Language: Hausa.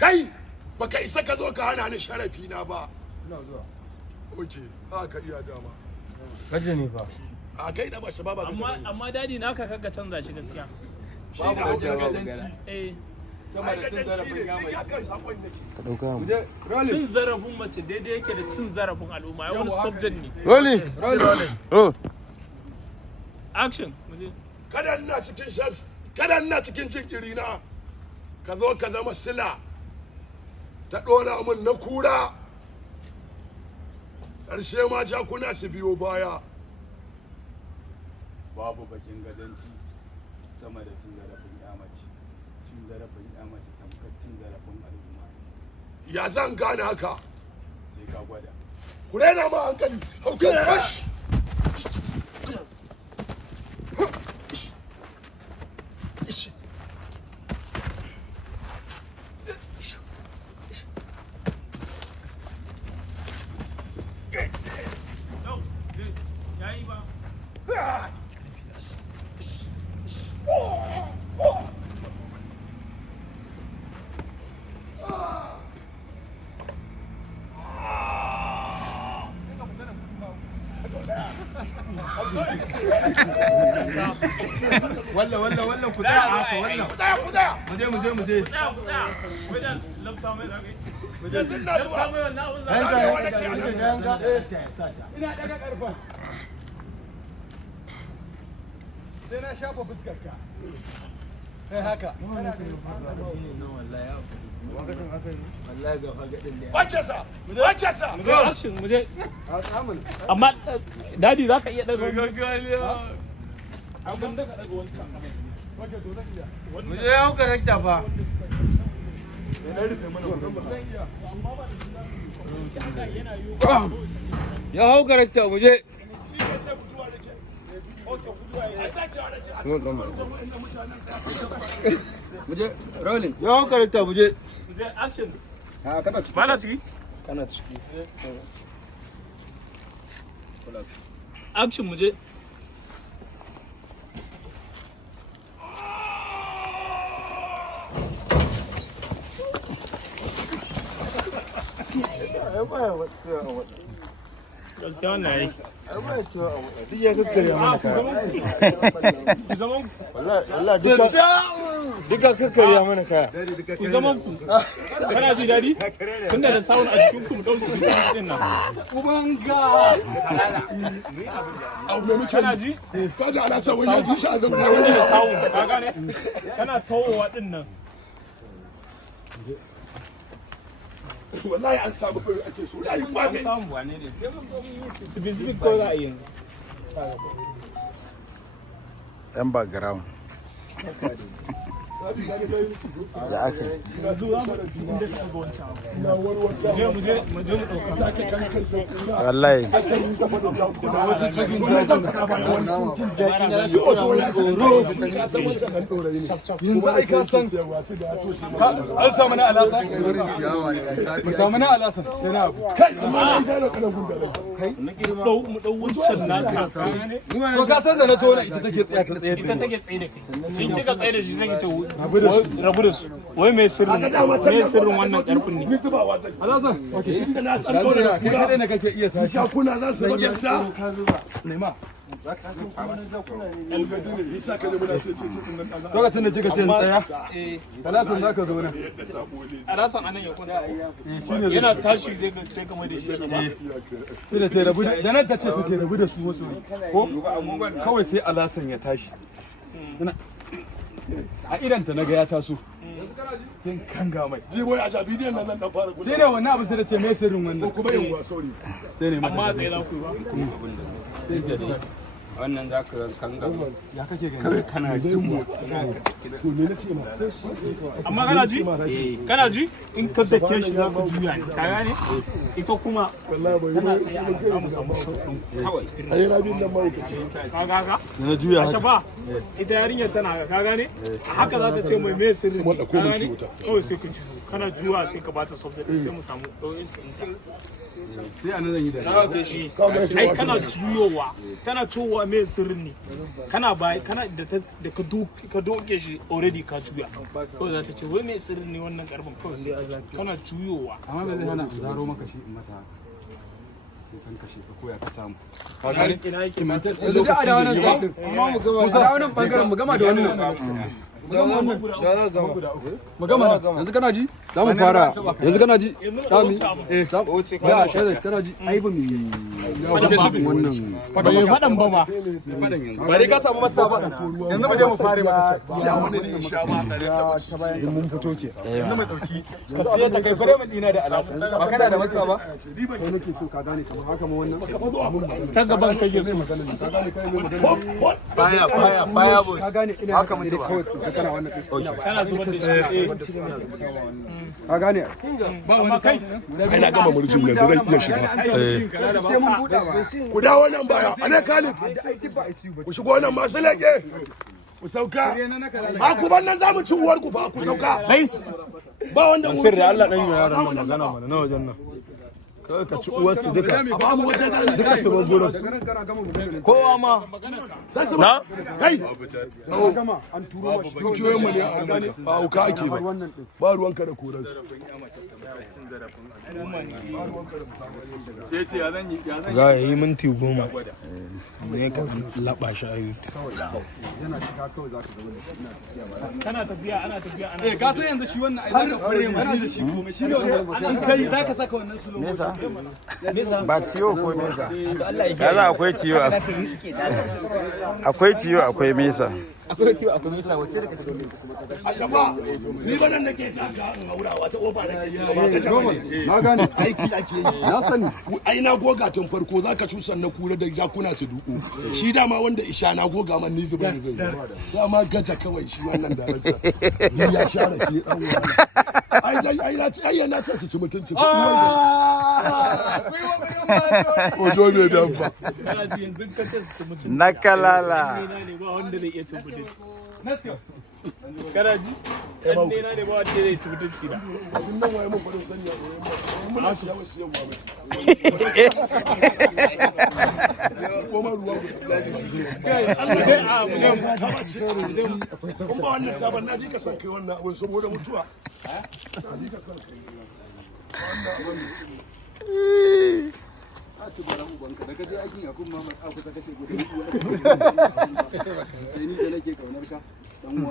kai baka isa ka zo ka hana ni sharafi na ba. ina zuwa oke haka iya dama kaje ne fa a kai da ba shi baba amma dadi naka kaga canza shi gaskiya babu gajanci sama da cin zarafin yamai ka dauka mu cin zarafin mace daidai yake da cin zarafin al'umma ya wani subject ne rolling roll action kada ina cikin cin kirina ka zo ka zama sila ta dora min na kura ƙarshe ma jakuna su biyo baya babu bakin gadanci sama da cin zarafin yamaci cin zarafin yamaci tamkar cin zarafin al'umma ya zan gane haka sai ka gwada ku rena ma hankali haukan sash wallan ku daya haka wallan ku daya muje wajen lafta mai zagaye muje dinna zuwa ina daga karfa sai na shafa fuskar ka sai haka wace sa action muje amma dadi zaka iya daga abin da ka daga wancan muje yau karakta fa ya hau karakta muje muje rolling ya hau karakta muje action kana ciki bana ciki kana ciki action muje gaskiya wannan yayi duk ya kakkarya mana kaya wallahi duka kakkarya mana kaya ku zaman ku kana ji dadi tunda da sound a cikin ku mu dauki din nan kubanga kana ji ka ji ana sa wani ji shi a gaba wani da sound ka gane kana tawowa din nan wallahi an samu kai ake so yayi kwabe samu wane ne sai mun specific ko za a yi yan background ya aka wallahi yanzu ai ka san an samu na alasa mu samu na alasa sai na abu kai mu dau wancan naka ko ka san da na tona ita take tsaya ta tsaye ita take tsaye da kai sun kika tsaye da shi zan ce rabu da su wai mai sirrin wannan karfin ne alasa okay inda na san dole na kai kadai ne kake iya tashi jakuna za su maganta nema isa ka ne muna ce lokacin da kika ce tsaya alasan zaka zo nan alasan anan ya kuna yana tashi sai ka mai da shi sai da ce rabu da nan ta ce ta ce rabu da su wasu ko kawai sai alasan ya tashi a idanta naga ya taso sai kanga mai jibo ya sha bidiyon nan dan fara sai ne wannan abu sai da ce mai sirrin wannan kuma yin wa sauri sai ne amma sai za ku yi ba wannan za ka kanga ya kake gani kana jin motsi to ne na ce ma amma kana ji kana ji in ka dake shi za ka juya ne ka gane ita kuma tana tsaye a mu samu shauƙin kawai ai rabin nan ma wuce ka ga na juya ashe ba ita yarinyar tana ka gane a haka za ta ce mai me sirri ne ka gane kawai sai ka juyo kana juya sai ka bata soft sai mu samu ɗauyin su sai anan zan yi da ai kana juyowa tana cewa me sirrin ne kana da ka doke shi already ka juya kawai za ta ce wai me sirrin ne wannan karfin kawai kana juyowa amma bai zai hana zaro maka shi in mata sai san kashe ka koya ka samu ka gane kimantar yanzu da da wannan zaɓin amma mu gama da wannan bangaren mu gama da wannan mu gama yanzu kana ji za mu fara yanzu kana ji dami ya shaida kana ji ai ba mu wannan bai fadan ba ma bari ka samu masa ba yanzu mu je mu fare maka ya wani ne sha ba tare ta mun fito ke yanzu mai dauki ka siya ta kai fare mun dina da alasa ba kana da masa ba kai nake so ka gane kamar haka ma wannan ta gaban kake so ka gane kai mai magana baya boss ka gane ina haka mun kawai kana wannan kana zubar da shi ka gane ba wani kai ai na gama murjin nan zan iya shiga sai mun buɗa ba ku dawo nan baya ana Khalid ku shigo nan masu leke ku sauka a ku ban nan zamu ci uwar ku ba ku sauka ba wanda mu sirri Allah dan yaran nan magana mana na wajen nan ka ci uwar su duka a ba mu waje da duka su bar gurin kowa ma na kai gama an turo wa dukiyoyin mu ne a auka ake ba ba ruwanka da koran sai ce ya zan yi za a yi minti 10 ne ka laba shi a yi yana shiga kawai za ka zama kana tafiya ana tafiya ana ka san yanzu shi wannan ai zaka kware mu da shi komai shi ne an kai zaka saka wannan sulo Nesa? Ba tiyo ko nesa? Ya za akwai tiyo akwai tiyo akwai mesa. akwai tiyo akwai mesa wacce da kake gani a shafa ni ba nan nake taka haurawa ta ofa nake ba ka jama na gane aiki ake yi na sani ai na goga tun farko zaka cusan na kura da jakuna su duku shi dama wanda isha na goga man ni zuba ni zai dama gaja kawai shi wannan darakta ni ya share ki dan wani ai na ce su ci mutunci ojo ne da ba kana ji yanzu ka ce su mutunci Na kalala. ne ba wanda zai iya cin mutunci kana ji dan ne na ne ba wanda zai ci mutunci da abin nan waye mun gudun sanya muna siya wasu yan ba goma ruwa Allah sai a mun kun ba wannan taban na ji ka san kai wannan abun saboda mutuwa na ji ka san kai wannan abun a ce bara ubanka da kaje aikin yakun ma a kusa kace gudu sai ni da nake kaunar ka dan